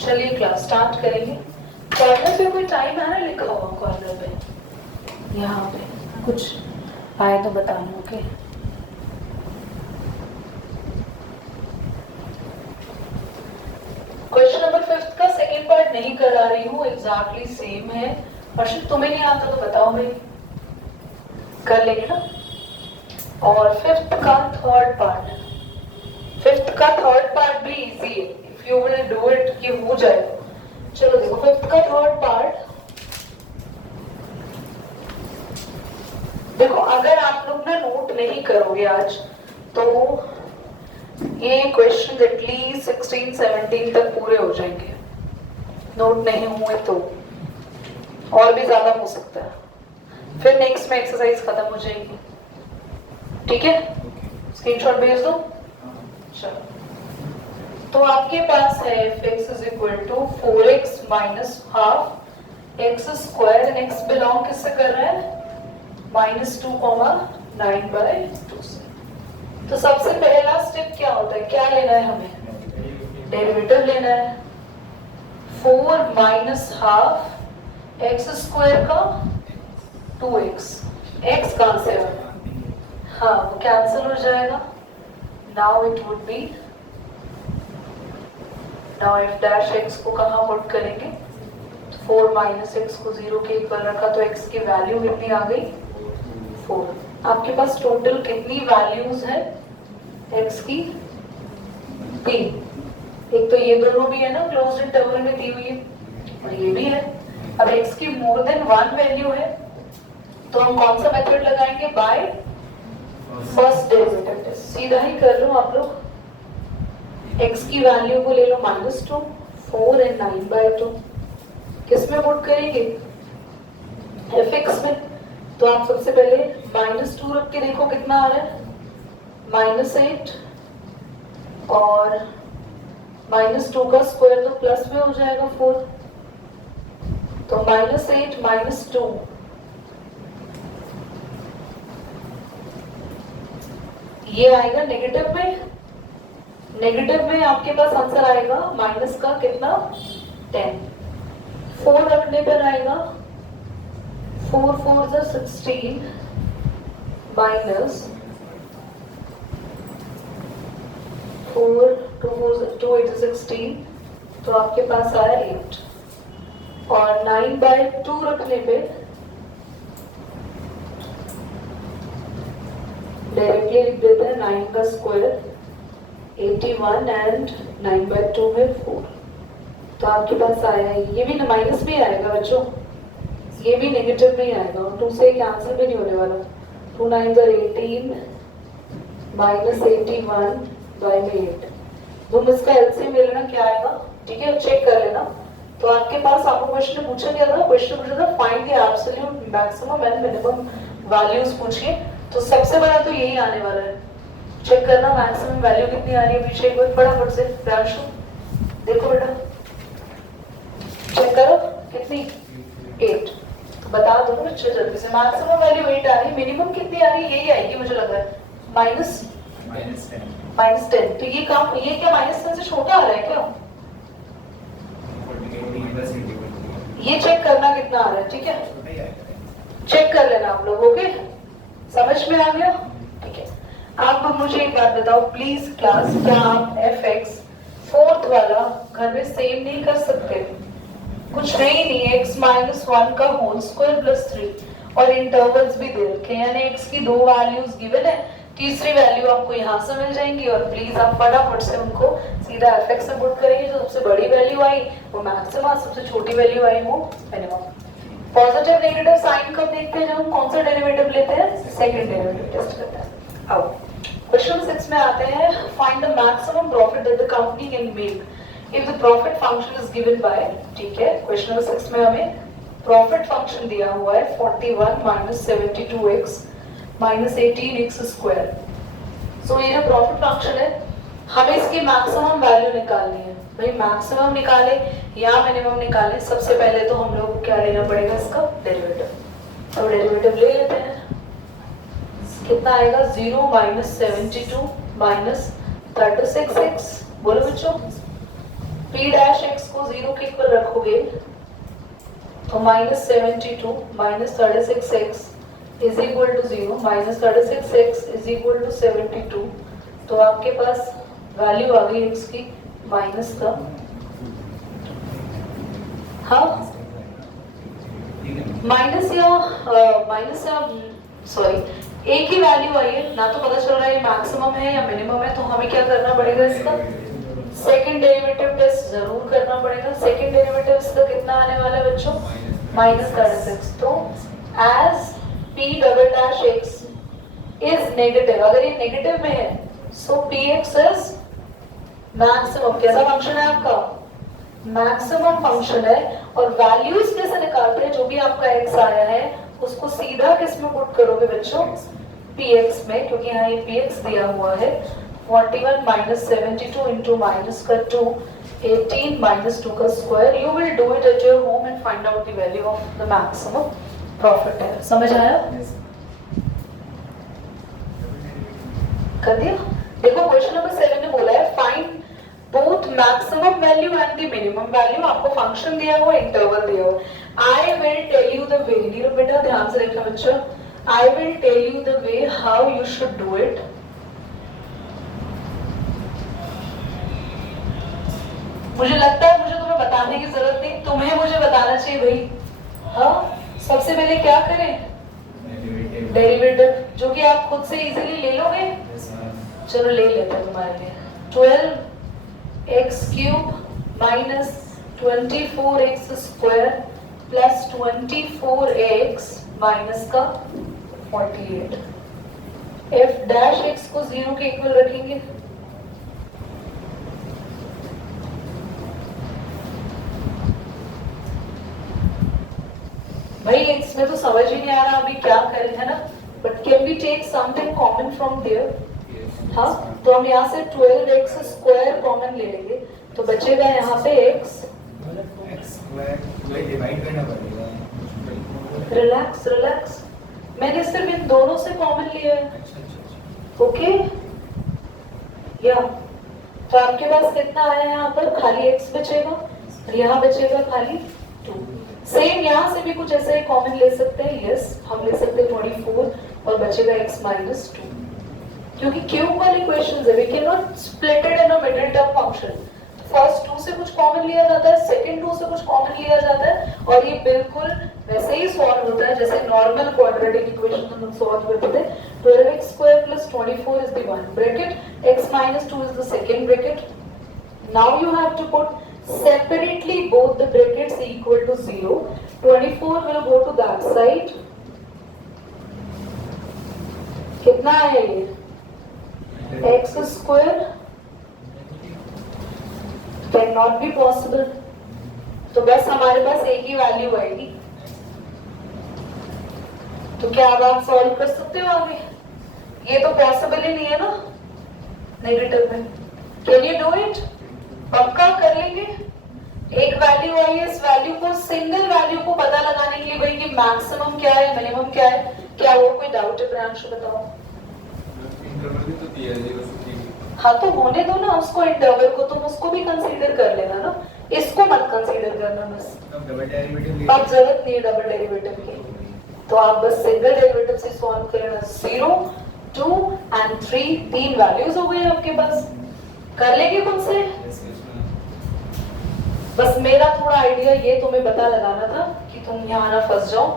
चलिए class start करेंगे। Corner पे कोई टाइम है ना लिखा हुआ कॉर्नर पे, यहाँ पे कुछ आए तो बताना। ओके, क्वेश्चन नंबर 5 का सेकेंड पार्ट नहीं करा रही हूँ, एग्जैक्टली सेम है। हर्षित तुम्हें नहीं आता तो बताओ भाई, कर लेंगे ना। और फिफ्थ का थर्ड पार्ट भी इजी है, if you will do it ये हो जाएगा। चलो देखो फिफ्थ का थर्ड पार्ट, देखो अगर आप लोग ना नोट नहीं करोगे आज तो ये क्वेश्चन एटलीस्ट 16-17 तक पूरे हो जाएंगे, नोट नहीं हुए तो और भी ज्यादा हो सकता है, फिर नेक्स्ट में एक्सरसाइज खत्म हो जाएगी। ठीक है, स्क्रीनशॉट भेज दो। चलो, तो आपके पास है fx is equal to 4x minus half x square and x belong किससे कर रहा है, -2,9/2 से। तो सबसे पहला स्टेप क्या होता है, क्या लेना है हमें, डेरिवेटिव लेना है। 4 माइनस हाफ एक्स स्क्वायर का 2x, x कहां से है, हाँ वो कैंसिल हो जाएगा। Now it would be, now f dash x को कहाँ पुट करेंगे, 4 माइनस एक्स को 0 के इक्वल रखा तो x की वैल्यू कितनी आ गई, 4। आपके पास टोटल कितनी वैल्यूज है x की, 3। एक तो ये दोनों भी है ना क्लोज्ड इंटरवल में दी हुई है, और ये भी है। अब x की मोर देन 1 वैल्यू है तो हम कौन सा मेथड लगाएंगे, बाय फर्स्ट डेरिवेटिव टेस्ट। सीधा ही कर लो आप लोग, x की वैल्यू को ले लो -2, 4 एंड 9/2, किस में पुट करेंगे, fx में। तो आप सबसे पहले -2 रख के देखो कितना आ रहा है, -8, और -2 का स्क्वायर तो प्लस में हो जाएगा 4, तो -8 - 2 ये आएगा नेगेटिव में। नेगेटिव में आपके पास आंसर आएगा माइनस का कितना, 10। 4 रखने पर आएगा 4 4 16 माइनस 4 2 8 16, तो आपके पास आया 8। और 9/2 रखने पे डायरेक्टली लिख देते हैं 9 का स्क्वायर 81 एंड 9/2 में 4, तो आपके पास आया, ये भी माइनस में आएगा बच्चों, ये भी नेगेटिव में आएगा, और 2 से कैंसिल भी नहीं होने वाला। 2 9 18 माइनस 81/8, तुम इसका एलसीएम ले लेना क्या आएगा, ठीक है, चेक कर लेना। तो आपके पास आपको क्वेश्चन पूछा गया था, find the absolute maximum and minimum values पूछिए। तो सबसे बड़ा तो यही आने वाला है, चेक करना मैक्सिमम वैल्यू कितनी आ रही है पीछे एक बार फटाफट से। प्रांशु देखो बेटा, चेक करो कितनी, 8। तो बता दो ना बच्चे जल्दी से, मैक्सिमम वैल्यू 8 आ रही है, मिनिमम कितनी आ रही है, यही आएगी मुझे लग रहा है, -10। तो ये काम, ये क्या -10 से छोटा आ रहा है क्या, ये चेक करना कितना आ रहा है, ठीक है, चेक कर लेना आप लोग। ओके, समझ में आ गया, ठीक है। आप मुझे एक बात बताओ प्लीज क्लास, क्या आप fx फोर्थ वाला घर में सेम नहीं कर सकते, कुछ नहीं है, x -1 का होल स्क्वायर प्लस 3, और इंटरवल्स भी दे रखे हैं, यानी x की 2 वैल्यूज गिवन है, तीसरी वैल्यू आपको यहाँ से मिल जाएंगी, और प्लीज आप फटाफट से उनको सीधा fx से पुट करेंगे, जो सबसे बड़ी वैल्यू आई वो मैक्सिमम, सबसे छोटी वैल्यू आई वो मिनिमम। पॉजिटिव नेगेटिव साइन कब देखते हैं, जब हम कौन सा डेरिवेटिव लेते हैं, सेकंड डेरिवेटिव टेस्ट करते हैं। आओ क्वेश्चन 6 में आते हैं, find the maximum profit that the company can make if the profit function is given by, ठीक है, क्वेश्चन नंबर 6 में हमें प्रॉफिट फंक्शन दिया हुआ है 41 - 72x - 18x स्क्वायर। सो ये जो प्रॉफिट फंक्शन है, हमें इसकी मैक्सिमम वैल्यू निकालनी है। भाई मैक्सिमम निकाले या मिनिमम निकाले, सबसे पहले तो हम लोग को क्या लेना पड़ेगा, इसका डेरिवेटिव। तो डेरिवेटिव ले लेते हैं, कितना आएगा, 0 - 72 - 36x, बोलो बच्चों, p डैश x को 0 के इक्वल रखोगे तो -72 -36x is equal to 0, -36x is equal to 72। तो आपके पास वैल्यू आ गई x की माइनस का, हाँ माइनस या सॉरी एक ही वैल्यू आई है ना, तो पता चल रहा है ये मैक्सिमम है या मिनिमम है। तो हमें क्या करना पड़ेगा, इसका सेकंड डेरिवेटिव टेस्ट जरूर करना पड़ेगा। सेकंड डेरिवेटिव इसका कितना आने वाला है बच्चों, -36। तो as p double dash x is negative, अगर ये नेगेटिव में है सो px इज मैक्सिमम। कैसा फंक्शन है आपका, मैक्सिमम फंक्शन है। और वैल्यूज कैसे निकालते हैं, जो भी आपका x आया है उसको सीधा किस में पुट करोगे बच्चों, px में, क्योंकि यहाँ ये px दिया हुआ है। 41 minus 72 into minus का 2, 18 minus 2 का square. You will do it at your home and find out the value of the maximum profit है। समझ आया? कर दिया? देखो क्वेश्चन नंबर 7 ने बोला है find both maximum value and the minimum value। आपको फंक्शन दिया हुआ, इंटरवल दिया हुआ। I will tell you the way। Nirav बेटा ध्यान से देखना बच्चों, I will tell you the way how you should do it। मुझे लगता है मुझे तुम्हें बताने की जरूरत नहीं, तुम्हें मुझे बताना चाहिए भाई। हाँ, सबसे पहले क्या करें, डेरिवेटिव, जो कि आप खुद से इजीली ले लोगे। चलो ले लेते हैं तुम्हारे लिए। 12x cube minus 24x square plus 24x minus का 48। f डैश x को 0 के इक्वल रखेंगे। भाई इसमें तो समझ ही नहीं आ रहा अभी क्या करें, है ना। But can we take something common from there. हाँ, तो हम यहाँ से 12x स्क्वायर कॉमन ले लेंगे, तो बचेगा यहाँ पे x। रिलैक्स रिलैक्स, मैंने सिर्फ इन दोनों से कॉमन लिया है। ओके या तो आपके पास कितना आया, यहाँ पर खाली x बचेगा और यहाँ बचेगा खाली 2। सेम यहाँ से भी कुछ ऐसा ही कॉमन ले सकते हैं। यस, हम ले सकते हैं 24 और बचेगा x माइनस 2, क्योंकि क्यूब वाली क्वेश्चंस है, we can not split it in a middle term function. First 2 से कुछ कॉमन लिया जाता है, सेकंड 2 से कुछ कॉमन लिया जाता है, और ये बिल्कुल वैसे ही सॉल्व होता है जैसे नॉर्मल क्वाड्रेटिक इक्वेशन हम सॉल्व करते थे। 12x square plus 24 is the one bracket, x minus 2 is the second bracket. Now you have to put separately both the brackets equal to 0. 24 will go to that side। कितना है ये, x square can not be possible. तो बस हमारे पास एक ही value आएगी। तो क्या अब आप सॉल्व कर सकते हो आगे, ये तो पॉसिबल ही नहीं है ना नेगेटिव में। कैन यू डू इट, पक्का कर लेंगे। एक वैल्यू आई है, इस वैल्यू को, सिंगल वैल्यू को पता लगाने के लिए भाई कि मैक्सिमम क्या है मिनिमम क्या है, क्या वो कोई डाउट है प्रियांशु, बताओ। इंटरवल भी तो दिया है 0 से 3। हाँ तो होने दो ना उसको, इंटरवल को तुम उसको भी कंसीडर कर लेना ना, इसको मत कंसीडर करना बस। अब जरूरत नहीं है डबल डेरिवेटिव की, तो आप बस सिंगल डेरिवेटिव से सॉल्व करना। 0, 2 एंड 3 तीन वैल्यूज हो गई आपके पास, कर लेंगे खुद से। बस मेरा थोड़ा आइडिया ये तुम्हें पता लगाना था कि तुम यहाँ ना फंस जाओ।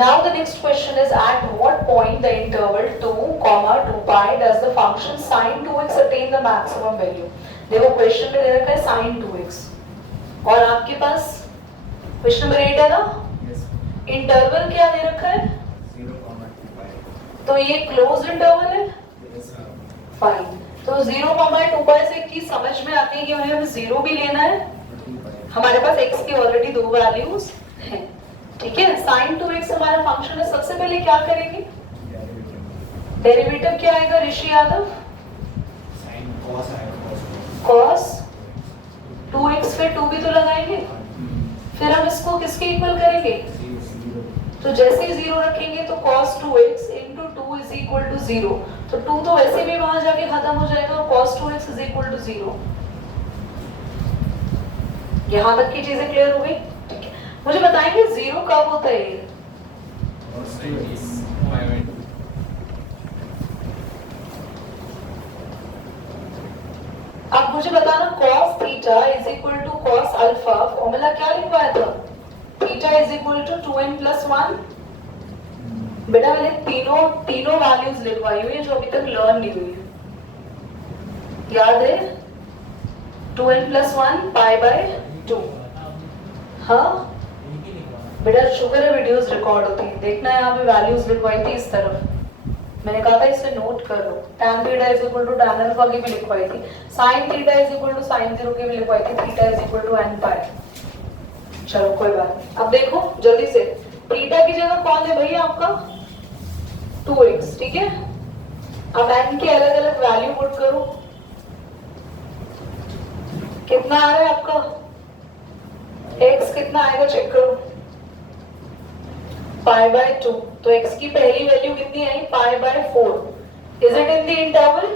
Now the next question is at what point the interval 2, 2 pi does the function sin 2x attain the maximum value। देखो क्वेश्चन में दे रखा है sin 2x और आपके पास क्वेश्चन नंबर 8 है ना, इंटरवल क्या दे रखा है 0, 2 pi। तो ये क्लोज इंटरवल है, फाइन। तो 0, 2 pi से एक चीज समझ में आती है कि हमें 0 भी लेना है, हमारे पास x की ऑलरेडी 2 वैल्यूज हैं, ठीक है। sin 2x हमारा फंक्शन है, सबसे पहले क्या करेंगे, डेरिवेटिव क्या आएगा ऋषि यादव, cos 2x फिर 2 भी तो लगाएंगे, फिर हम इसको किसके इक्वल करेंगे, तो जैसे ही 0 रखेंगे तो cos 2x into 2 is equal to 0, तो 2 तो वैसे भी वहां जाके खत्म हो जाएगा और cos 2x is equal to 0। यहाँ तक की चीजें क्लियर हो गई? ठीक है, मुझे बताएंगे जीरो कब होता है ये? अब मुझे बताना cos theta is equal to cos alpha, formula क्या लिखवाया था? Theta is equal to 2n plus 1। बेटा मैंने तीनों वैल्यूज लिखवाई हुई है जो अभी तक लर्न नहीं हुई है, याद है? 2n plus 1 pi by 2। हाँ बेटा शुगर है वीडियोस रिकॉर्ड होती है, देखना है यहाँ पे वैल्यूज लिखवाई थी इस तरफ, मैंने कहा था इसे नोट कर लो। tan theta is equal to tan alpha की भी लिखवाई थी, sin theta is equal to sin 0 की भी लिखवाई थी, theta is equal to n pi. चलो कोई बात नहीं, अब देखो जल्दी से, थीटा की जगह कौन है भैया आपका? 2x, ठीक है? अब n के अलग अलग वैल्यू पुट करो, कितना आ रहा है आपका? x कितना आएगा चेक करो, पाई बाय 2। तो x की पहली वैल्यू कितनी आई? Pi by 4। Is it in the interval?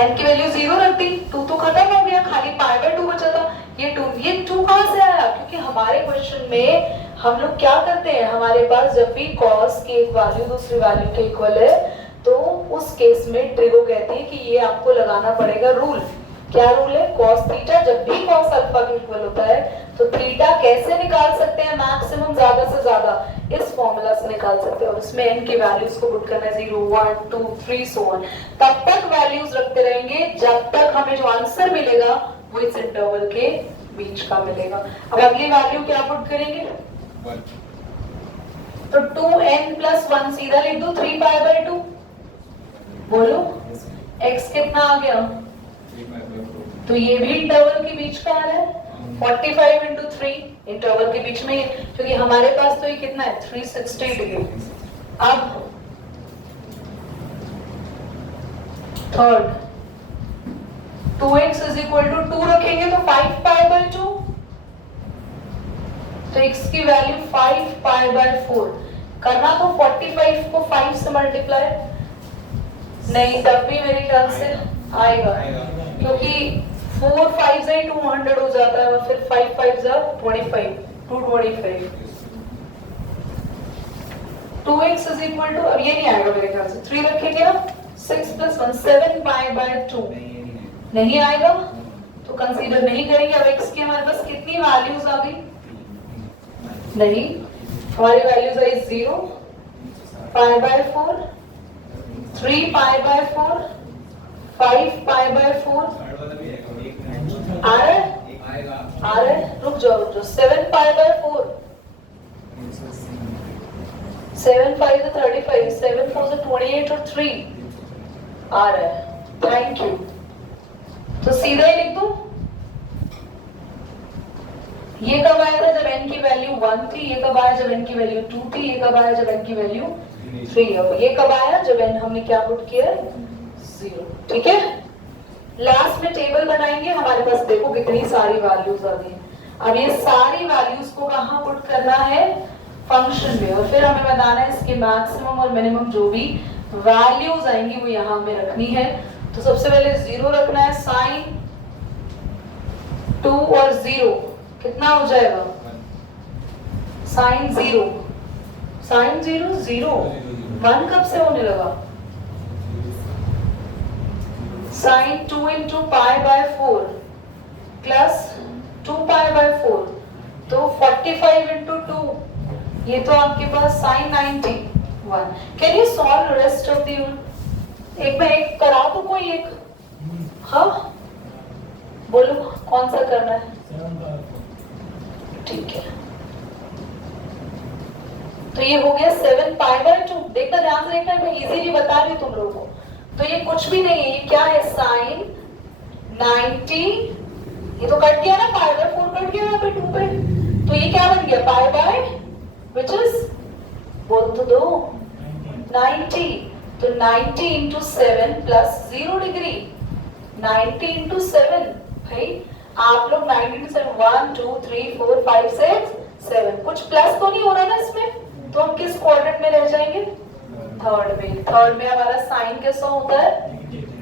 n की वैल्यू 0 रख दी, 2 तो खत्म हो गया, खाली पाई बाय 2 बचा था। ये 2 कहां से आया? क्योंकि हमारे क्वेश्चन में हम लोग क्या करते हैं, हमारे पास जब भी cos की एक वैल्यू दूसरी वैल्यू के इक्वल है तो उस केस में ट्रिगो कहती है कि ये आपको लगाना पड़ेगा रूल। क्या रूल है? cos थीटा जब भी cos अल्फा के इक्वल होता है तो थीटा कैसे निकाल सकते हैं मैक्सिमम, ज्यादा से ज्यादा इस फॉर्मूला से निकाल सकते हैं, और इसमें n की वैल्यूज को पुट करना है 0 1 2 3 सो ऑन। तब तक वैल्यूज रखते रहेंगे जब तक हमें जो आंसर मिलेगा वो इस इंटरवल के बीच का मिलेगा। अब अगली वैल्यू क्या पुट करेंगे? तो 2n प्लस 1 सीधा लिख दो 3 पाई बाय 2। बोलो x कितना आ गया? तो ये भी इंटरवल के बीच का आ रहा है, 45 इंटू 3 इंटरवल के बीच में, क्योंकि हमारे पास तो ये कितना है 360 डिग्री। अब third 2x is equal to 2 रखेंगे तो 5 पाई बाय 2, तो x की वैल्यू 5 पाई बाय 4। करना तो 45 को 5 से मल्टीप्लाई, नहीं तब भी मेरे ख्याल से आएगा, क्योंकि 4 5 से 200 हो जाता है और फिर 5 5 से 25 225। 2x इज इक्वल टू, अब ये नहीं आएगा मेरे ख्याल से, 3 रखेंगे ना, 6 प्लस 1 7 पाई बाय 2 नहीं आएगा तो कंसीडर नहीं करेंगे। अब x की हमारे पास कितनी वैल्यूज आ गई? नहीं, हमारी values I 0 pi by 4 3 pi by 4 5 pi by 4। आ रहा है, रुक जाओ 7 पाई बाय 4, 7 5 से 35, 7 4 से 28 और 3 आ रहा है। Thank you. तो सीधा ही लिख दो, ये कब आया था? जब n की वैल्यू 1 थी। ये कब आया? जब n की वैल्यू 2 थी। ये कब आया? जब n की वैल्यू 3 है। ये कब आया? जब n हमने क्या पुट किया? 0। ठीक है, लास्ट में टेबल बनाएंगे, हमारे पास देखो कितनी सारी वैल्यूज आ गई। अब ये सारी वैल्यूज को कहाँ पुट करना है? फंक्शन में, और फिर हमें बताना है इसके मैक्सिमम और मिनिमम जो भी वैल्यूज आएंगी वो यहाँ में रखनी है। तो सबसे पहले 0 रखना है, साइन 2 और 0 कितना हो जाएगा? साइन 0 साइन 0 0 1 कब से होने लगा? Sine 2 into pi by 4 plus 2 pi by 4, तो 45 इंटू 2, ये तो आपके पास sine 91। Can you solve rest of the? एक में एक करा तो कोई एक, हाँ बोलो कौन सा करना है? ठीक है, तो ये हो गया 7 पाई बाय 2। देखना ध्यान से देखना, मैं इजीली बता रही हूँ तुम लोगों को। तो ये कुछ भी नहीं है, ये क्या है? साइन 90, ये तो कट गया ना, पाई बाय 4 कट गया यहाँ पे 2 पे, तो ये क्या बन गया? पाई बाय विच इज, बोल तो दो, 90। तो 90 इंटू 7 प्लस 0 डिग्री, 90 इंटू 7, भाई आप लोग 90 इंटू 7 1 2 3 4 5 6 7, कुछ प्लस तो नहीं हो रहा ना इसमें, तो हम किस क्वाड्रेंट में रह जाएंगे? थर्ड में। थर्ड में हमारा साइन कैसा होता है?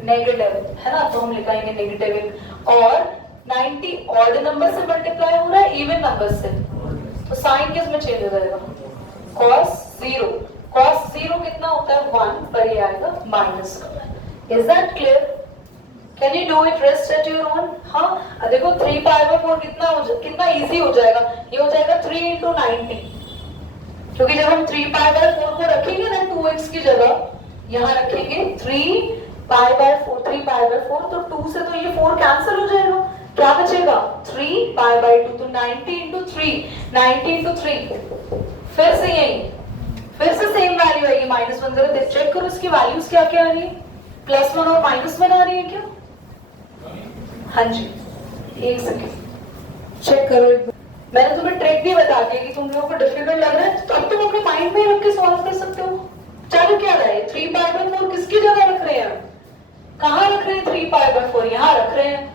नेगेटिव, है ना, तो हम लिखाएंगे नेगेटिव। और 90 ऑड नंबर से मल्टीप्लाई हो रहा है इवन नंबर से, तो साइन किस में चेंज हो जाएगा, cos 0। cos 0 कितना होता है 1, पर ये आएगा माइनस का। Is that clear? Can you do it rest at your own? हाँ देखो 3π/4 कितना इजी हो जाएगा, ये हो जाएगा 3 into 90, क्योंकि जब हम 3π/4 को रखेंगे ना 2x की जगह, यहाँ रखेंगे 3π/4, 3π/4, तो 2 से तो ये 4 कैंसिल हो जाएगा, क्या बचेगा 3π/2, तो 90 into 3, 90 into 3, फिर से यही, फिर से सेम वैल्यू आएगी -1 0। चेक करो इसकी वैल्यूज क्या क्या आ रही है, +1 और -1 आ रही है क्या? हाँ जी, एक सेकेंड चेक करो एक बार। मैंने तुम्हें ट्रिक भी बता दी कि तुम लोगों को डिफिकल्ट लग रहा है, तो अब तुम अपने माइंड में रख के सॉल्व कर सकते हो। चलो क्या रहा है, 3π/4 किसकी जगह रख रहे हैं, कहाँ रख रहे हैं 3π/4, यहाँ रख रहे हैं।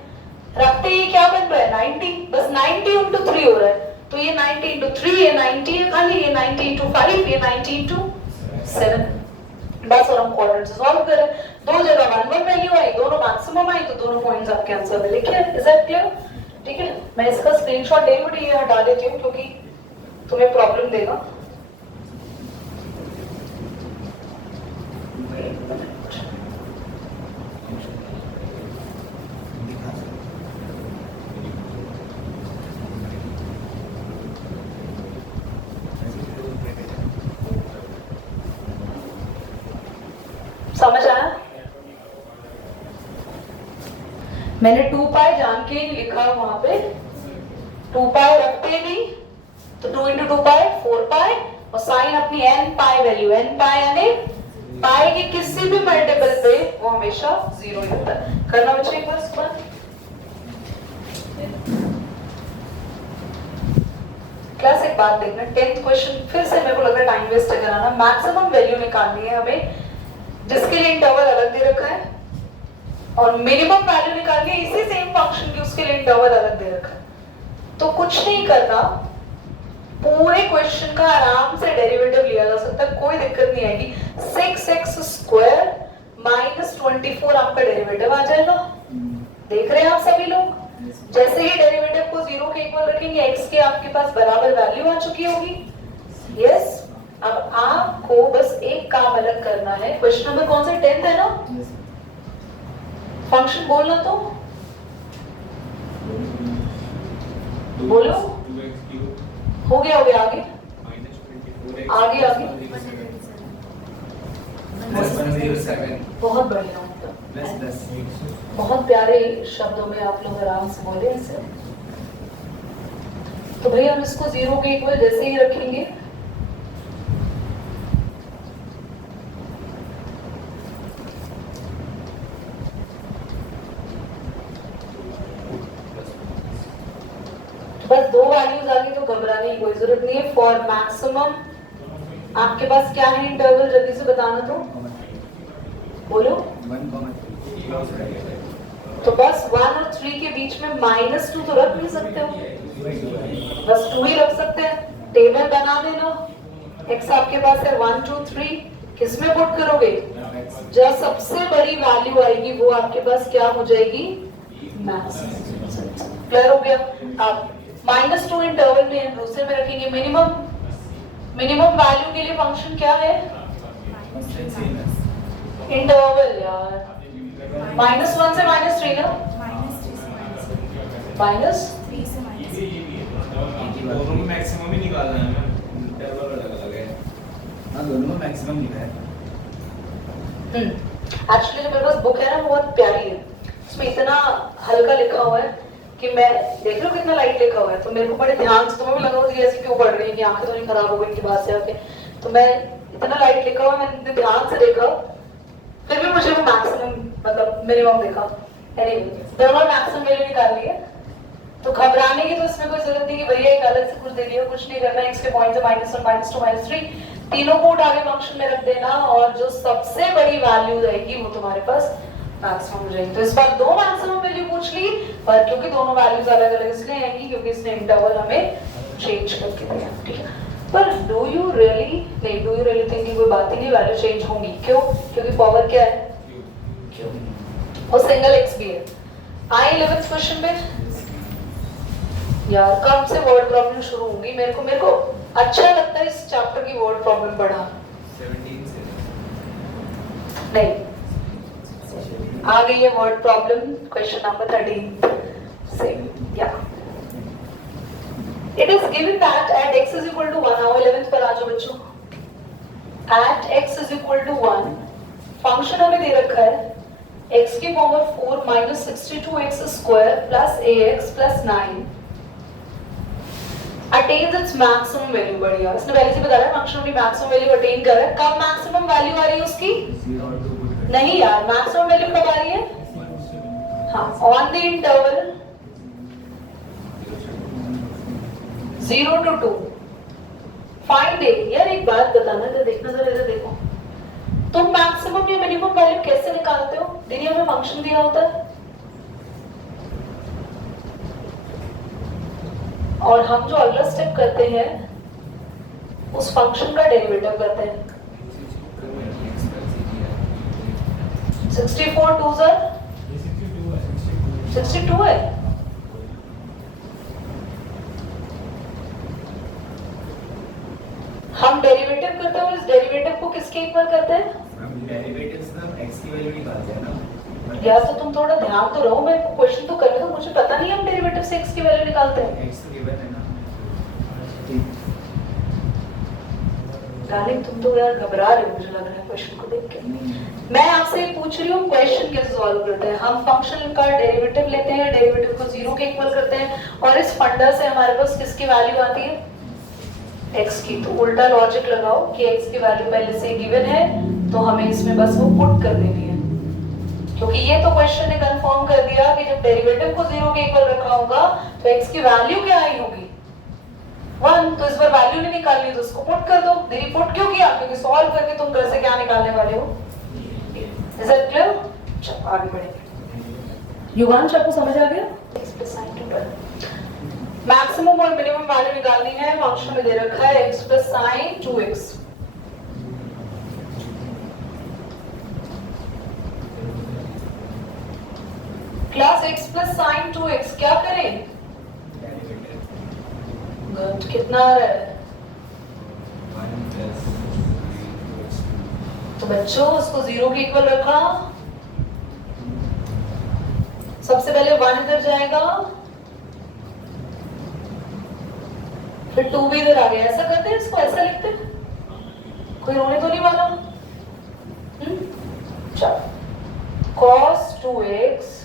रखते ही क्या बन रहा है 90, बस 90 into 3 हो रहा है, तो ये 90 into 3, ये 90 है खाली, ये 90 into 5, ये 90 into 7, बस। और हम क्वाड्रेंट से सॉल्व करें, दो जगह 1 1 वैल्यू आई, दोनों मैक्सिमम आई, तो दोनों पॉइंट्स आपके आंसर में लिखे हैं। Is that clear? ठीक है, मैं इसका स्क्रीनशॉट डेली ये हटा देती हूँ क्योंकि तुम्हें प्रॉब्लम देगा। समझ आया? मैंने 2π जान के ही लिखा वहां पे, 2π रखते नहीं तो 2 into 2π 4π, और साइन अपनी nπ वैल्यू, nπ यानी पाई के किसी भी मल्टीपल पे वो हमेशा 0 ही होता है। करना बच्चे एक बार इसको। क्लास एक बात देखना, 10th क्वेश्चन फिर से मेरे को लग रहा है टाइम वेस्ट कराना। मैक्सिमम वैल्यू निकालनी है हमें, जिसके लिए इंटरवल अलग दे रखा है, और मिनिमम वैल्यू निकालनी है इसी सेम फंक्शन की, उसके लिए इंटरवल अलग दे रखा है। तो कुछ नहीं करना, पूरे क्वेश्चन का आराम से डेरिवेटिव लिया जा सकता है, कोई दिक्कत नहीं आएगी। 6x स्क्वायर माइनस 24 आपका डेरिवेटिव आ जाएगा। देख रहे हैं आप सभी लोग, जैसे ही डेरिवेटिव को 0 के इक्वल रखेंगे, x के आपके पास बराबर वैल्यू आ चुकी होगी। यस, अब आपको बस एक काम अलग करना है। क्वेश्चन नंबर कौन सा, 10th है ना? फंक्शन बोलना तो बोलो। हो गया आगे आगे बहुत बढ़िया, बहुत प्यारे शब्दों में आप लोग आराम से बोले इसे। तो भैया हम इसको 0 के इक्वल जैसे ही रखेंगे, बस 2 वैल्यूज आ गई तो घबराने की कोई जरूरत नहीं है। फॉर मैक्सिमम आपके पास क्या है इंटरवल, जल्दी से बताना तो बोलो। तो बस 1 और 3 के बीच में -2 तो रख नहीं सकते हो, बस 2 ही रख सकते हैं। टेबल बना देना, x आपके पास है 1 2 3, किसमें पुट करोगे, जब सबसे बड़ी वैल्यू आएगी वो आपके पास क्या हो जाएगी, मैक्सिमम। क्लियर हो गया? आप -2 इंटरवल में दूसरे में रखेंगे। मिनिमम वैल्यू के लिए फंक्शन क्या है, इंटरवल यार, -1 से -3 ना, -3 से दोनों में मैक्सिमम ही निकालना है ना, इंटरवल अलग-अलग है। हां, दोनों में मैक्सिमम लिखा है। एक्चुअली जो मेरे पास बुक है ना बहुत प्यारी है, उसमें इतना हल्का लिखा हुआ है कि मैं देख लो कितना लाइट लिखा हुआ है, तो मेरे को बड़े ध्यान से, तुम्हें भी लगा होगा कि ऐसे क्यों पढ़ रही है कि आंखें तो नहीं खराब हो गई इनकी बात से आके, तो मैं इतना लाइट लिखा हुआ, मैंने ध्यान से देखा, फिर भी मुझे वो मैक्सिमम मतलब मिनिमम देखा। एनीवे दोनों मैक्सिमम वैल्यू निकाल लिए, तो घबराने की तो इसमें कोई जरूरत नहीं कि भैया एक अलग से कुछ दे दिया, कुछ नहीं करना। x के पॉइंट से -1 -2 -3 तीनों को उठा के फंक्शन में रख देना, और जो सबसे बड़ी वैल्यू रहेगी वो तुम्हारे पास मैक्सिमम हो जाएगी। तो इस बार 2 मैक्सिमम वैल्यू पूछ ली, पर क्योंकि दोनों वैल्यूज अलग अलग इसलिए आएंगी क्योंकि इसने इंटरवल हमें चेंज करके दिया, ठीक है। पर डू यू रियली थिंक कि कोई बात ही नहीं, वैल्यू चेंज होंगी। क्यों? क्योंकि पावर क्या है, क्यों, और सिंगल x भी है। आए 11th क्वेश्चन में यार कब से वर्ड प्रॉब्लम शुरू होंगी? मेरे को अच्छा लगता है इस चैप्टर की वर्ड प्रॉब्लम पढ़ा। 17 से नहीं, आ गई है वर्ड प्रॉब्लम, क्वेश्चन नंबर 13 से। या it is given that at x is equal to 1, आओ 11th पर आ जाओ बच्चों। At x is equal to 1 function हमें दे रखा है x की power 4 minus 62x square plus ax plus 9 attains its maximum value. बढ़िया, इसने पहले से बताया फंक्शन अपनी मैक्सिमम वैल्यू अटेन कर रहा है। कब मैक्सिमम वैल्यू आ रही है उसकी? नहीं यार, मैक्सिमम वैल्यू कब आ रही है? हाँ, on the interval 0 to 2 find A. यार एक बात बताना, जरा देखना, जरा इधर देखो, तुम मैक्सिमम या मिनिमम वैल्यू कैसे निकालते हो? दुनिया में फंक्शन दिया होता है और हम जो अगला स्टेप करते हैं उस फंक्शन का डेरिवेटिव करते हैं। 64 2 62 है। हम डेरिवेटिव करते हैं और इस डेरिवेटिव को किसके इक्वल करते हैं? हम डेरिवेटिव्स ना x की वैल्यू निकालते हैं ना। यार तो तुम थोड़ा ध्यान तो रहो, मैं क्वेश्चन तो करने दो, मुझे पता नहीं हम डेरिवेटिव से x की वैल्यू निकालते हैं। x तो गिवन है ना। डार्लिंग तुम तो यार घबरा रहे हो, मुझे लग रहा है क्वेश्चन को देख के। मैं आपसे पूछ रही हूँ क्वेश्चन कैसे सॉल्व करते हैं। हम फंक्शन का डेरिवेटिव लेते हैं, डेरिवेटिव को 0 के इक्वल करते हैं और इस फंडा से हमारे पास किसकी वैल्यू आती है? x की। तो उल्टा लॉजिक लगाओ कि x की वैल्यू पहले से गिवन है तो हमें इसमें बस वो पुट कर देनी है, क्योंकि ये तो क्वेश्चन ने कंफर्म कर दिया कि जब डेरिवेटिव को 0 के इक्वल रखा होगा तो x की वैल्यू क्या आई होगी? 1। तो इस बार वैल्यू नहीं निकालनी तो उसको पुट कर दो। दीदी पुट क्यों किया? क्योंकि सॉल्व करके तुम घर से क्या निकालने वाले हो? Is it clear? चलो आगे बढ़ेंगे। युगांश आपको समझ आ गया? मैक्सिमम और मिनिमम वैल्यू निकालनी है। फंक्शन में दे रखा है x plus sign 2x। Plus x plus sign 2x क्या करें? गुड, कितना आ रहा है? तो बच्चों उसको 0 के इक्वल रखा, सबसे पहले 1 इधर जाएगा, फिर 2 भी इधर आ गया। ऐसा करते हैं, इसको ऐसा लिखते हैं, कोई रोने तो नहीं वाला? चलो, cos 2x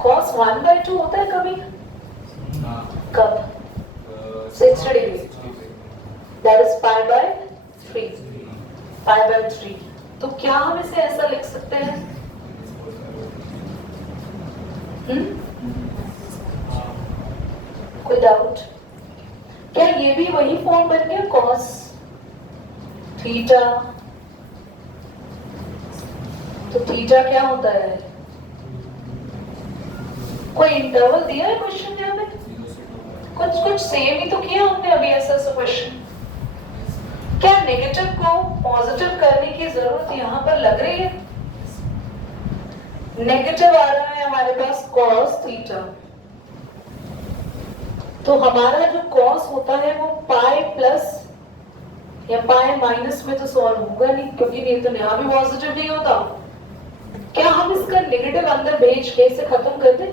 cos 1/2 होता है कभी? कब? 60 degree, that is pi by 3। तो क्या हम इसे ऐसा लिख सकते हैं? कोई डाउट? क्या ये भी वही फॉर्म बन गया cos थीटा? तो थीटा क्या होता है? कोई इंटरवल दिया है क्वेश्चन में हमें? कुछ सेम ही तो किया हमने अभी ऐसा क्वेश्चन। क्या नेगेटिव को पॉजिटिव करने की जरूरत यहाँ पर लग रही है? नेगेटिव आ रहा है हमारे पास cos थीटा, तो हमारा जो cos होता है वो पाई प्लस या पाई माइनस में तो सॉल्व होगा नहीं, क्योंकि नहीं तो यहाँ भी पॉजिटिव नहीं होता। क्या हम इसका नेगेटिव अंदर भेज के इसे खत्म कर दें?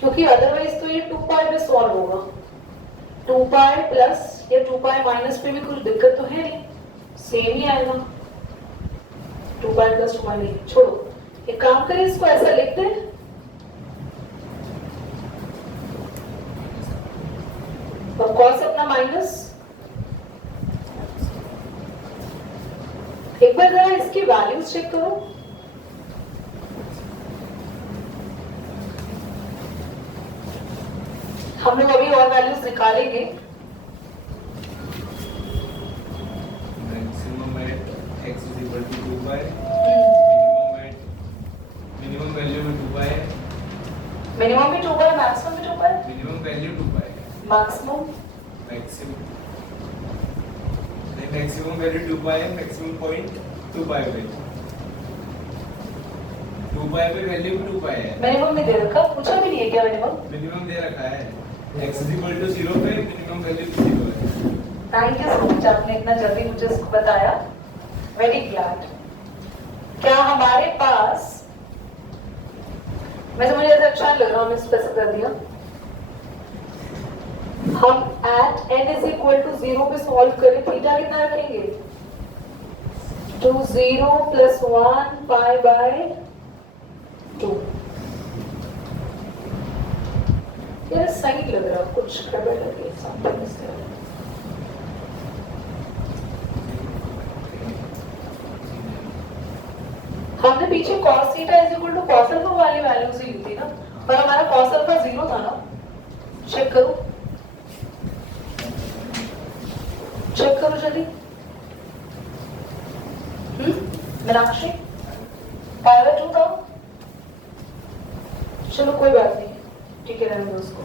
क्योंकि अदरवाइज तो ये 2 पाई में सॉल्व होगा। 2 पाई प्लस या 2 पाई माइनस में भी कुछ दिक्कत तो है नहीं, सेम ही आएगा। 2 पाई प्लस 2 पाई नहीं, छोड़ो, एक काम करें, इसको ऐसा लिखते हैं, और cos अपना माइनस। एक बार जरा इसकी वैल्यूज चेक करो। हम लोग अभी और वैल्यूज निकालेंगे। Maximum at x is equal to 2 by minimum value में 2 by मिनिमम भी 2 पाई, मैक्सिमम भी 2 pi. Minimum value 2 by maximum maximum value 2 by maximum point 2 by 2 pi पे वैल्यू 2 पाई है। मिनिमम नहीं दे रखा, पूछा भी नहीं है क्या मिनिमम? मिनिमम दे रखा है, x = 0 पे मिनिमम वैल्यू 0 है। थैंक यू सो मच, आपने इतना जल्दी मुझे इसको बताया, वेरी ग्लैड। क्या हमारे पास, वैसे मुझे ऐसा अच्छा लग रहा, हमने स्पेसिफाई कर दिया, हम at n = 0 पे सॉल्व करें, थीटा कितना रखेंगे? 2 0 + 1 π/2। यार सही लग रहा, कुछ गड़बड़ लग रही है, समथिंग इज देयर। हमने पीछे cos थीटा = cos अल्फा वाली वैल्यूज ही ली थी ना, पर हमारा cos अल्फा 0 था ना। चेक करो, चेक करो जल्दी। मीनाक्षी π/2 था। चलो कोई बात नहीं, ठीक है, रहने दो उसको।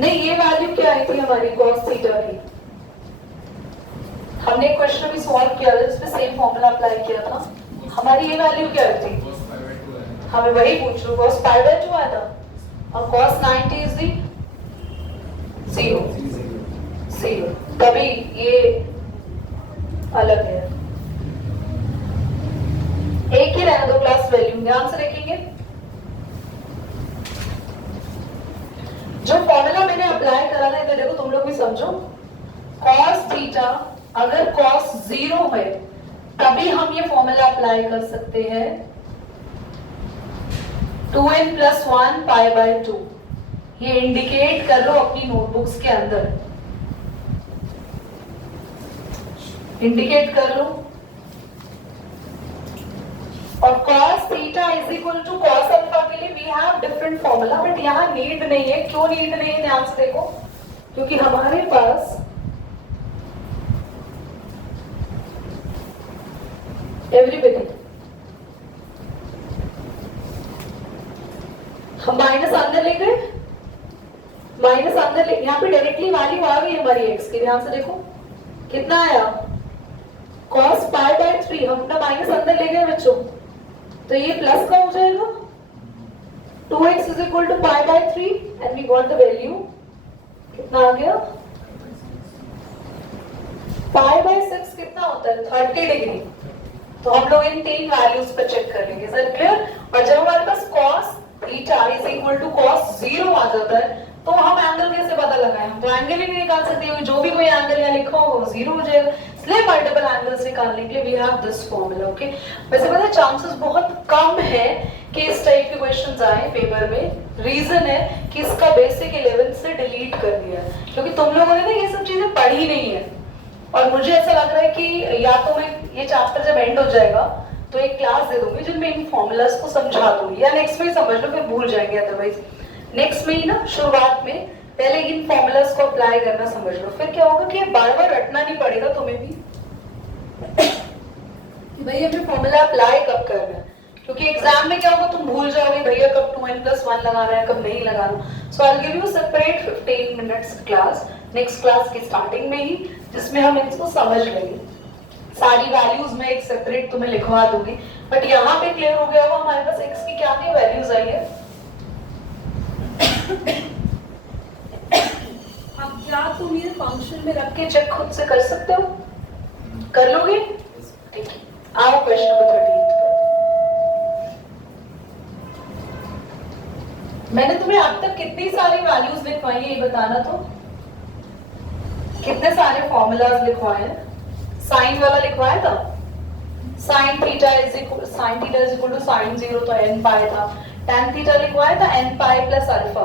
नहीं, ये वैल्यू क्या आई थी हमारी cos थीटा की? हमने एक क्वेश्चन भी सॉल्व किया था जिसमें सेम फॉर्मूला अप्लाई किया था। हमारी ये वैल्यू क्या आई थी? cos π/2 है। हमें वही पूछ लो, cos π/2 आया था, और cos 90 इज दी 0 0, तभी ये अलग है। एक ही रहने दो क्लास वैल्यू, ध्यान से देखेंगे। जो फॉर्मूला मैंने अप्लाई करा था, इधर देखो, तुम लोग भी समझो। cos थीटा अगर cos 0 है तभी हम ये फॉर्मूला अप्लाई कर सकते हैं, 2n + 1 π/2। ये इंडिकेट कर लो अपनी नोटबुक्स के अंदर, इंडिकेट कर लो। और cos थीटा = cos अल्फा के लिए we have different formula, but यहाँ नीड नहीं है। क्यों नीड नहीं है, ध्यान से देखो, क्योंकि हमारे पास एवरीबडी, हम माइनस अंदर ले गए, माइनस अंदर ले, यहाँ पे डायरेक्टली वैल्यू आ गई हमारी x की, ध्यान से देखो कितना आया, cos π/3। हम अपना माइनस अंदर ले गए बच्चों, तो ये प्लस का हो जाएगा, 2x = π/3 and we got the value, कितना आ गया, π/6 कितना होता है, 30 डिग्री। तो हम लोग इन तीन वैल्यूज पर चेक कर लेंगे, सर क्लियर। और जब हमारे पास cos थीटा = cos 0 आ जाता है, तो हम एंगल कैसे पता लगाएं? हम तो एंगल ही नहीं निकाल सकते, जो भी कोई एंगल यहाँ लिखा होगा वो 0 हो जाएगा। इसलिए मल्टीपल एंगल्स निकालने के लिए we have this formula. Okay, वैसे पता है चांसेस बहुत कम है कि इस टाइप के क्वेश्चंस आए पेपर में। रीजन है कि इसका बेसिक 11th से डिलीट कर दिया है, क्योंकि तुम लोगों ने ना ये सब चीजें पढ़ी नहीं है। और मुझे ऐसा लग रहा है कि या तो मैं ये चैप्टर जब एंड हो जाएगा तो एक क्लास दे दूंगी जिनमें इन फॉर्मूलाज को समझा दूंगी, या नेक्स्ट में समझ लो, फिर भूल जाएंगे। अदरवाइज नेक्स्ट में ही ना शुरुआत में पहले इन फॉर्मूलाज को अप्लाई करना समझ लो, फिर क्या होगा कि बार बार रटना नहीं पड़ेगा तुम्हें भी कि भाई हमें फॉर्मूला अप्लाई कब करना है, क्योंकि एग्जाम में क्या होगा, तुम भूल जाओगे भैया कब 2n + 1 लगाना है, कब नहीं लगाना। So I will give you separate 15 minutes class next class की स्टार्टिंग में ही, जिसमें हम इसको समझ लेंगे। सारी वैल्यूज में एक सेपरेट तुम्हें लिखवा दूंगी, बट यहाँ पे क्लियर हो गया होगा हमारे पास x की क्या क्या वैल्यूज आई है। अब क्या तुम ये फंक्शन में रख के चेक खुद से कर सकते हो? कर लोगे? ठीक है, आओ क्वेश्चन नंबर 13 पर। मैंने तुम्हें अब तक कितनी सारी वैल्यूज लिखवाई है ये बताना तो, कितने सारे फॉर्मूलाज लिखवाए हैं। साइन वाला लिखवाया था, sin थीटा = sin 0 तो n पाई था, tan थीटा लिखवाया था n पाई + अल्फा,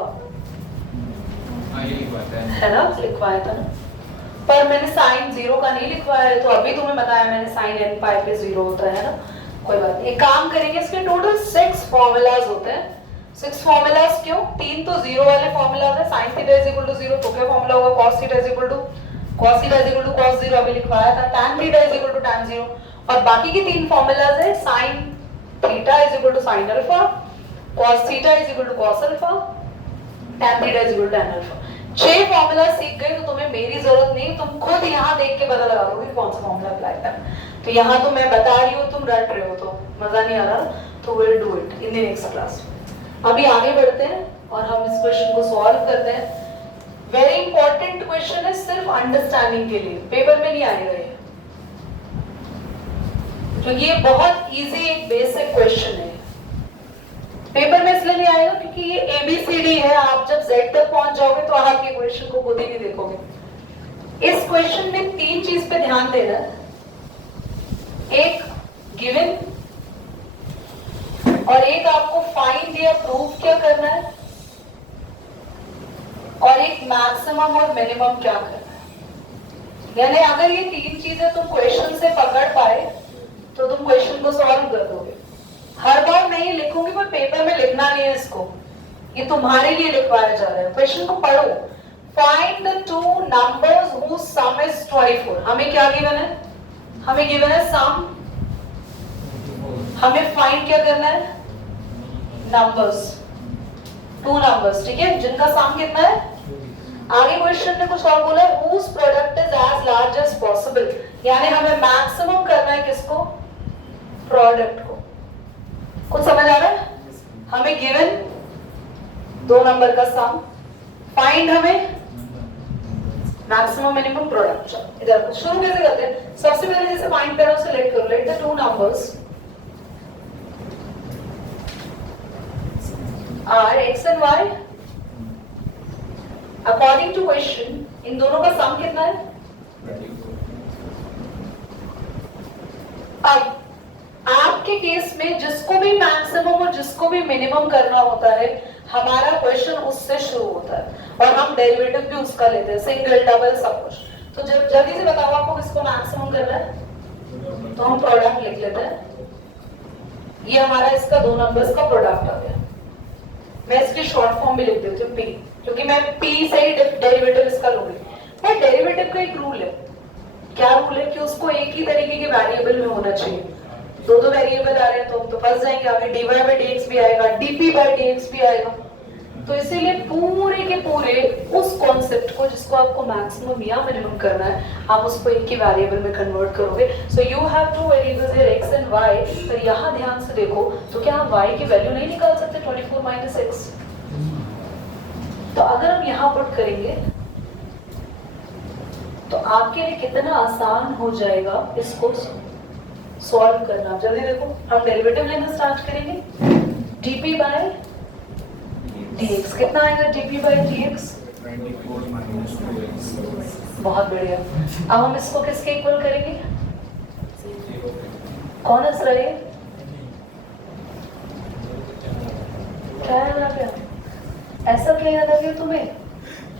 ये लिखवाता है ना, लिखवाया था ना। पर मैंने sin 0 का नहीं लिखवाया है, तो अभी तुम्हें बताया मैंने sin n पाई पे 0 होता है ना। कोई बात नहीं, एक काम करेंगे, इसके टोटल 6 फॉर्मूलाज होते हैं। 6 फॉर्मूलाज क्यों? 3 तो 0 वाले फॉर्मूलाज है। sin थीटा = 0 तो क्या फॉर्मूला होगा? cos थीटा = cos 0 अभी लिखवाया था, tan थीटा = tan 0, और बाकी की 3 फॉर्मूलाज है sin theta = sin alpha, cos theta = cos alpha, tan theta = tan alpha. 6 formula सीख गए तो तुम्हें मेरी जरूरत नहीं, तुम खुद यहाँ देख के पता लगा दोगे कौन सा फॉर्मूला अप्लाई करना है। तो यहाँ तो मैं बता रही हूँ, तुम रट रहे हो, तो मजा नहीं आ रहा, तो will do it in the next class. अभी आगे बढ़ते हैं और हम इस क्वेश्चन को सॉल्व करते हैं। वेरी इंपॉर्टेंट क्वेश्चन है, सिर्फ अंडरस्टैंडिंग के लिए, पेपर में नहीं आएगा ये, क्योंकि ये बहुत इजी एक बेसिक क्वेश्चन है। पेपर में इसलिए नहीं आएगा क्योंकि ये ABCD है, आप जब Z तक पहुंच जाओगे तो आप ये क्वेश्चन को खुद ही नहीं देखोगे। इस क्वेश्चन में 3 चीज पे ध्यान देना है, एक गिवन और एक आपको फाइंड या प्रूव क्या करना है, और एक मैक्सिमम और मिनिमम क्या करना है। यानी अगर ये 3 चीजें तुम क्वेश्चन से पकड़ पाए तो तुम क्वेश्चन को सॉल्व कर दोगे। हर बार मैं ये लिखूंगी पर पेपर में लिखना नहीं है इसको, ये तुम्हारे लिए लिखवाया जा रहा है। क्वेश्चन को पढ़ो, find the 2 numbers whose sum is 24। हमें क्या गिवन है, हमें गिवन है सम, हमें फाइंड क्या करना है, नंबर्स, 2 नंबर्स, ठीक है, जिनका सम कितना है। आगे क्वेश्चन में कुछ और बोला है, whose product is as large as possible, यानी हमें मैक्सिमम करना है किसको, प्रोडक्ट को। कुछ समझ आ रहा है, हमें गिवन 2 नंबर का सम, फाइंड हमें मैक्सिमम मिनिमम प्रोडक्ट। इधर शुरू कैसे करते हैं, सबसे पहले जैसे फाइंड करो सेलेक्ट करो, let the 2 numbers are x and y according to question। इन दोनों का सम कितना है। अब आपके केस में जिसको भी मैक्सिमम और जिसको भी मिनिमम करना होता है, हमारा क्वेश्चन उससे शुरू होता है और हम डेरिवेटिव भी उसका लेते हैं, सिंगल डबल सब कुछ। तो जब जल्दी से बताओ आपको किसको मैक्सिमम करना है, तो हम प्रोडक्ट लिख लेते हैं। ये हमारा इसका 2 नंबर्स का प्रोडक्ट आ गया। मैं इसकी शॉर्ट फॉर्म भी लिख देती हूँ P, क्योंकि मैं P से ही डेरिवेटिव इसका लूंगी। पर डेरिवेटिव का एक रूल है, क्या रूल है कि उसको एक ही तरीके के वेरिएबल में होना चाहिए। 2 वेरिएबल आ रहे हैं तो हम तो फंस जाएंगे, आगे dy/dx भी आएगा, dp/dx भी आएगा। तो इसीलिए पूरे के पूरे उस कॉन्सेप्ट को जिसको आपको मैक्सिमम या मिनिमम करना है, आप उसको एक ही वेरिएबल में कन्वर्ट करोगे। So you have 2 variables here x and y। पर यहाँ ध्यान से देखो, तो क्या हम y की वैल्यू नहीं निकाल सकते 24 - x। तो अगर हम यहाँ पुट करेंगे तो आपके लिए कितना आसान हो जाएगा इसको सॉल्व करना। जल्दी देखो, हम डेरिवेटिव लेना स्टार्ट करेंगे। dp/dx कितना आएगा, dp/dx 24 - 2x। बहुत बढ़िया। अब हम इसको किसके इक्वल करेंगे, कौन हंस रहा है, क्या याद आ गया, ऐसा क्या याद आ गया तुम्हें,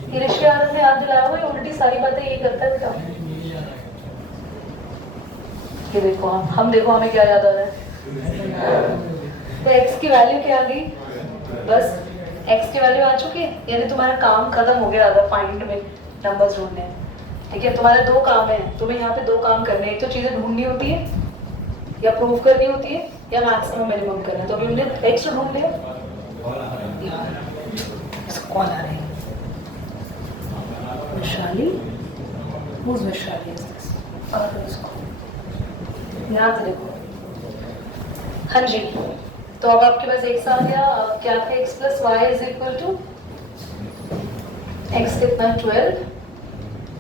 ये रिश्ते आनंद ने याद दिलाया हुआ, उल्टी सारी बातें यही करता है बेटा। ये देखो, हम देखो हमें क्या याद आ रहा है। तो x की वैल्यू क्या आ गई, बस x की वैल्यू आ चुकी है, यानी तुम्हारा काम खत्म हो गया आधा फाइंड में नंबर्स ढूंढने हैं। ठीक है, तुम्हारे 2 काम हैं, तुम्हें यहाँ पे 2 काम करने हैं। एक तो चीजें ढूंढनी होती है या प्रूव करनी होती है या मैक्सिमम मिनिमम करना है। तो अभी हमने x ढूंढ लिया, इसको कौन आ रहे हैं, वैशाली, who's वैशाली, इसको ध्यान से देखो। हाँ जी, तो अब आपके पास x आ गया, क्या था, x + y = x कितना 12,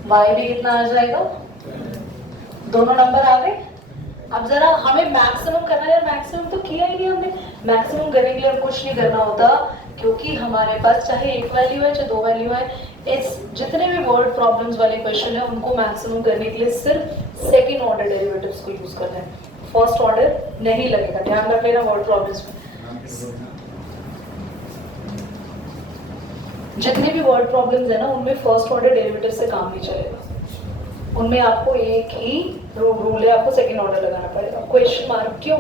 y भी कितना आ जाएगा, दोनों नंबर आ गए। अब जरा हमें मैक्सिमम करना है, मैक्सिमम तो किया ही नहीं हमने। मैक्सिमम करने के लिए और कुछ नहीं करना होता, क्योंकि हमारे पास चाहे 1 वैल्यू है चाहे 2 वैल्यू है, इस जितने भी वर्ड प्रॉब्लम्स वाले क्वेश्चन है उनको मैक्सिमम करने के लिए सिर्फ सेकंड ऑर्डर डेरिवेटिव्स को यूज करना है, फर्स्ट ऑर्डर नहीं लगेगा, ध्यान रख लेना वर्ड प्रॉब्लम्स में। जितने भी वर्ड प्रॉब्लम्स है ना, उनमें फर्स्ट ऑर्डर डेरिवेटिव से काम नहीं चलेगा, उनमें आपको एक ही रूल है, आपको सेकंड ऑर्डर लगाना पड़ेगा। क्वेश्चन मार्क क्यों,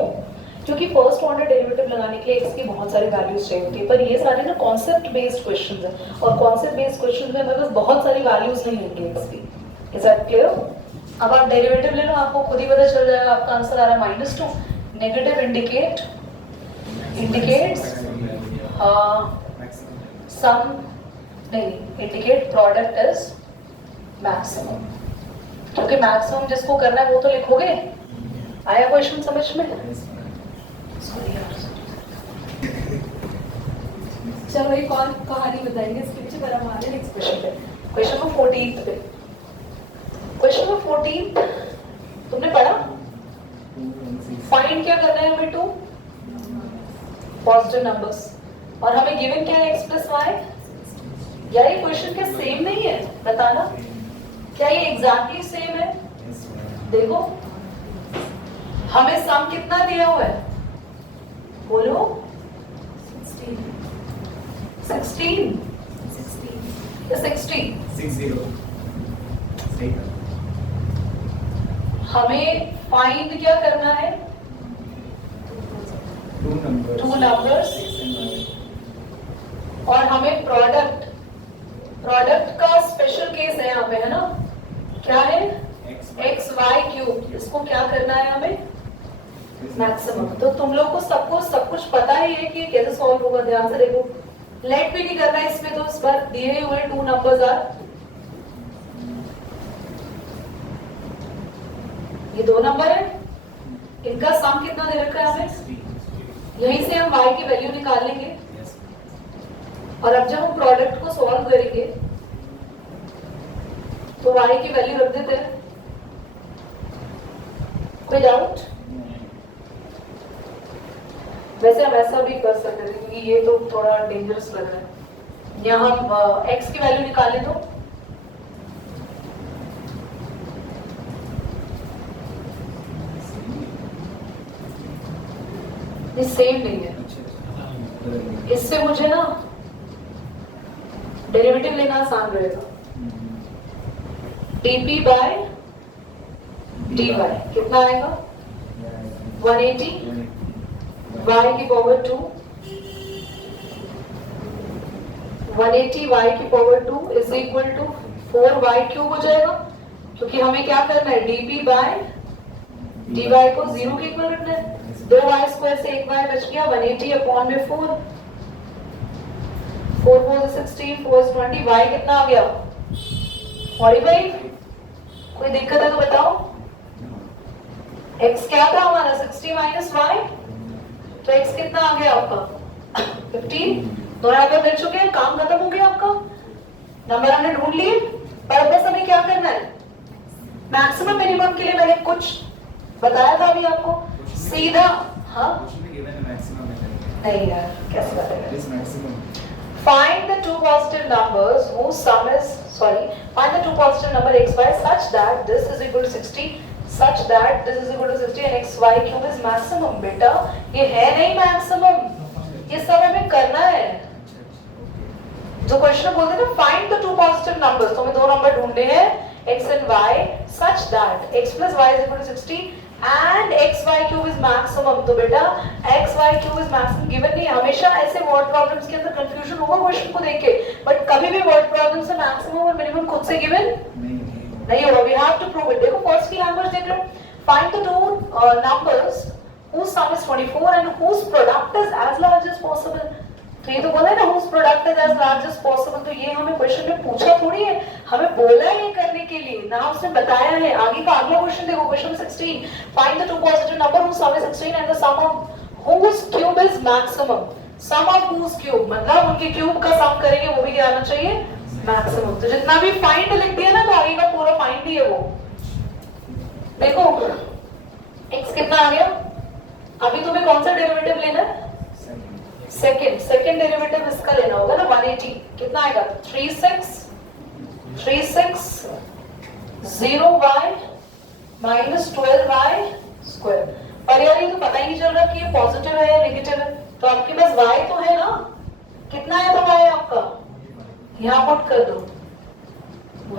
क्योंकि फर्स्ट ऑर्डर डेरिवेटिव लगाने के लिए x की बहुत सारी वैल्यूज चाहिए होती है, पर ये सारे ना कॉन्सेप्ट बेस्ड क्वेश्चंस हैं, और कॉन्सेप्ट बेस्ड क्वेश्चंस में हमारे पास बहुत सारी वैल्यूज नहीं होंगी x की। Is that clear? अब आप डेरिवेटिव ले लो, आपको खुद ही पता चल जाएगा। आपका आंसर आ रहा है -2। नेगेटिव इंडिकेट्स सम नहीं, इंडिकेट प्रोडक्ट इज मैक्सिमम, क्योंकि मैक्सिमम जिसको करना है वो तो लिखोगे, आया क्वेश्चन समझ में? Yes, ma'am. सॉरी यार। चलो एक और कहानी बताएंगे इसके पीछे, पर हमारे नेक्स्ट क्वेश्चन पे, क्वेश्चन नंबर 14 पे, क्वेश्चन नंबर 14 तुमने पढ़ा? फाइंड क्या करना है हमें? 2 पॉजिटिव नंबर्स, और हमें गिवन क्या है? x plus y. या ये क्वेश्चन क्या सेम नहीं है? बताना, क्या ये एग्जैक्टली सेम है? Yes, ma'am. देखो हमें सम कितना दिया हुआ है? बोलो 16 या 60? 60. सही था. हमें फाइंड क्या करना है? 2 numbers. 2 numbers. X and Y. और हमें प्रोडक्ट का स्पेशल केस है यहाँ पे, है ना? क्या है? X y cube. इसको क्या करना है हमें? मैक्सिमम। तो तुम लोग को सबको सब कुछ पता ही है कि कैसे सॉल्व होगा। ध्यान से देखो, लेट भी नहीं करना है इसमें, तो इस बार दिए हुए 2 नंबर्स आर, ये 2 नंबर है, इनका सम कितना दे रखा है हमें? 60. यहीं से हम y की वैल्यू निकालेंगे, Yes. और अब जब हम प्रोडक्ट को सॉल्व करेंगे तो y की वैल्यू रख देते हैं। कोई डाउट? वैसे हम ऐसा भी कर सकते थे, क्योंकि ये तो थोड़ा डेंजरस लग रहा है। यहाँ हम x की वैल्यू निकालें तो ये सेम नहीं है। अच्छा. इससे मुझे ना डेरिवेटिव लेना आसान रहेगा। dp बाय dy कितना आएगा? 180 y की पावर 2, 180 y की power 2 is equal to 4y cube हो जाएगा, क्योंकि हमें क्या करना है? dp बाय dy को 0 के इक्वल रखना है। 2y स्क्वायर से 1y बच गया, 180 अपॉन में 4, 4 4 16, 4 20, y कितना आ गया? 45। कोई दिक्कत है तो बताओ। x क्या था हमारा? 60 माइनस y, तो x कितना आ गया आपका? 15। दोनों नंबर मिल चुके हैं, काम खत्म हो गया आपका। नंबर हमने ढूंढ लिए, पर बस हमें क्या करना है? मैक्सिमम मिनिमम के लिए मैंने कुछ बताया था अभी आपको, सीधा। हाँ नहीं यार, कैसे बताएगा? Find the 2 positive numbers whose sum is, find the 2 positive number x, y such that this is equal to 60, such that this is equal to 60 and x, y cube is maximum। बेटा ये है नहीं maximum, ये सब हमें करना है। जो क्वेश्चन बोलते हैं ना, find the 2 positive numbers, तो हमें 2 नंबर ढूंढने हैं x and y such that x plus y is equal to 60 and x y cube is maximum। तो बेटा x y cube is maximum given नहीं। हमेशा ऐसे वर्ड प्रॉब्लम्स के अंदर कंफ्यूजन होगा क्वेश्चन को देख के, बट कभी भी वर्ड प्रॉब्लम से मैक्सिमम और मिनिमम खुद से गिवन नहीं होगा। We have to prove it. देखो फर्स्ट की लैंग्वेज देख लो, find the 2 numbers whose sum is 24 and whose product is as large as possible। तो ये तो बोला है ना, whose product is as large as possible, तो ये हमें क्वेश्चन में पूछा थोड़ी है, हमें बोला है ये करने के लिए ना, उसने बताया है। आगे का अगला क्वेश्चन देखो, question 16, find the 2 positive number whose sum is 16 and the sum of whose cube is maximum। sum of whose cube मतलब उनके क्यूब का सम करेंगे, वो भी क्या आना चाहिए? मैक्सिमम। तो जितना भी फाइंड लिख दिया ना, तो आगे का पूरा फाइंड ही है वो। देखो x कितना आ गया? अभी तुम्हें कौन सा डेरिवेटिव लेना है? सेकंड डेरिवेटिव इसका लेना होगा ना। 180 कितना आएगा? 36 0y माइनस 12y स्क्वायर। पर यार ये तो पता ही नहीं चल रहा कि ये पॉजिटिव है या नेगेटिव है, तो आपके पास y तो है ना। कितना है तो y आपका? यहाँ पुट कर दो,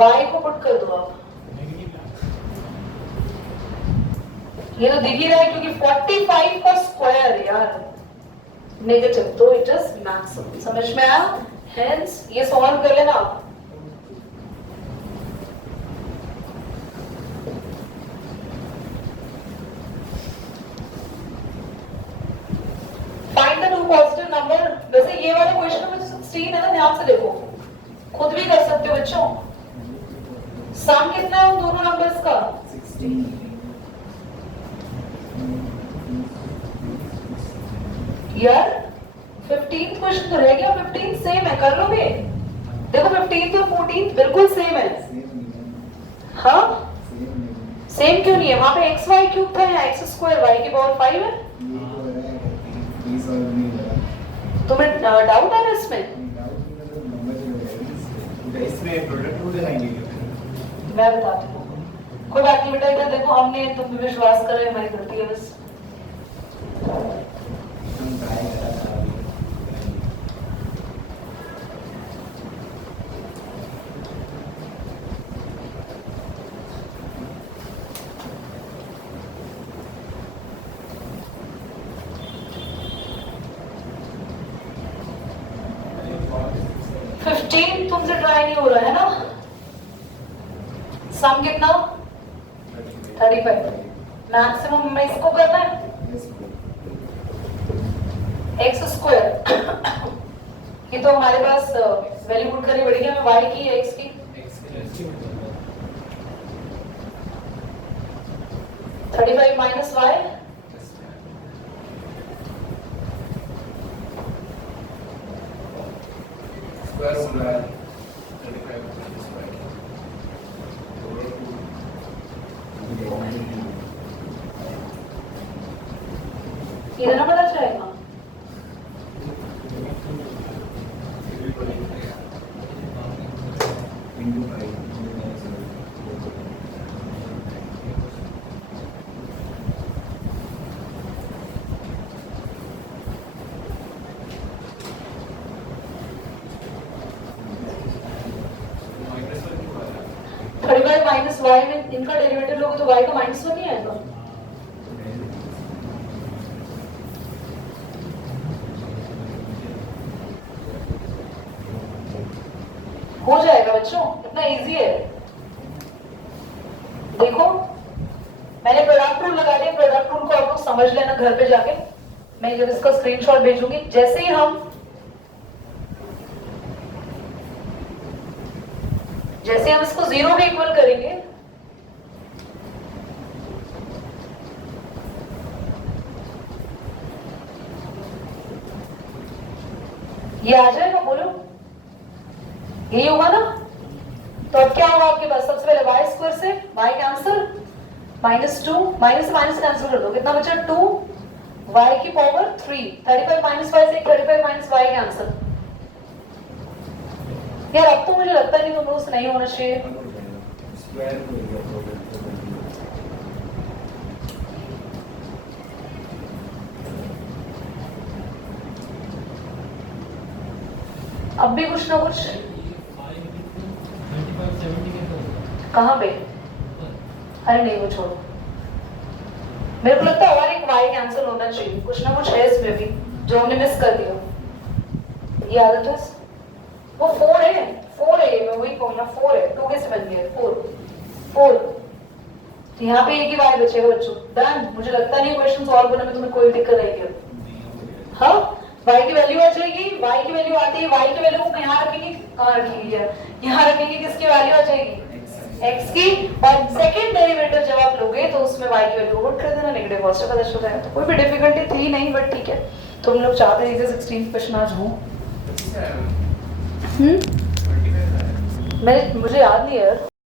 y को पुट कर दो आप। ये तो दिख ही रहा है, क्योंकि 45 का स्क्वायर यार नेगेटिव, तो इट इज मैक्सिमम। समझ में आया? हेंस ये सॉल्व कर लेना आप। Find the 2 positive number. वैसे ये वाले क्वेश्चन में 16 है ना, ध्यान से देखो, खुद भी कर सकते हो बच्चों। सम कितना है उन दोनों नंबर्स का? यार 15 क्वेश्चन तो रह गया, 15 सेम है, कर लोगे? देखो 15 और 14 बिल्कुल सेम है। हाँ सेम क्यों नहीं है? वहां पे एक्स वाई क्यूब था, यहाँ एक्स स्क्वायर वाई की पावर 5 है। तुम्हें डाउट आ रहा है इसमें? इसमें प्रोडक्ट रूल लगाएंगे मैं बताती हूँ, कोई बात नहीं बेटा, इधर देखो, हमने तुम पे विश्वास कर रहे हैं, हमारी गलती है बस। हम ट्राई करा था अभी 15 तुमसे ट्राई नहीं हो रहा है ना? सम कितना? 35। मैक्सिमम में इसको करना है एक्स स्क्वायर। ये तो हमारे पास वैल्यू पुट करनी पड़ेगी हमें, वाई की एक्स की। 35 माइनस वाई कितना बड़ा जाएगा? माइनस वाई में इनका डेरिवेटिव लोगे तो वाई का माइनस वन नहीं आएगा? हो जाएगा बच्चों, इतना इजी है। देखो मैंने प्रोडक्ट रूल लगा दिया, प्रोडक्ट रूल को आप लोग समझ लेना घर पे जाके, मैं जब इसका स्क्रीनशॉट भेजूंगी, जैसे ही हम इसको जीरो के इक्वल करेंगे, ये आ जाएगा, बोलो यही होगा ना? तो अब क्या होगा आपके पास? सबसे पहले वाई स्क्वायर से वाई कैंसिल, -2 माइनस से माइनस कैंसिल कर दो, कितना बचा? 2 वाई की पावर 3। 35 माइनस वाई से 35 माइनस वाई कैंसिल। यार अब तो मुझे लगता नहीं तुम लोग से नहीं होना चाहिए। अब भी कुछ ना कुछ कहाँ पे? अरे नहीं वो छोड़ो, मेरे को लगता है और एक वाई कैंसिल होना चाहिए, कुछ ना कुछ है इसमें भी जो हमने मिस कर दिया। ये आदत है, वो 4 है, 4 है, मैं वही कहूँ ना 4 है, 2 कैसे बन गया? 4 तो यहाँ पे एक ही वाई बचेगा बच्चों। डन। मुझे लगता नहीं क्वेश्चन सॉल्व करने में तुम्हें कोई दिक्कत आएगी। हाँ y की वैल्यू आ जाएगी, y की वैल्यू आती है, y की वैल्यू यहाँ रखेंगे, कहाँ रखेंगे यार? यहाँ रखेंगे, किसकी वैल्यू आ जाएगी? x की। और सेकंड डेरिवेटिव जब आप लोगे तो उसमें y की वैल्यू पुट कर देना, नेगेटिव पॉजिटिव पता चल जाएगा। तो कोई भी डिफिकल्टी थी नहीं, बट ठीक है, तुम लोग चाहते हैं इसे 16 क्वेश्चन आज हो। मुझे याद नहीं यार।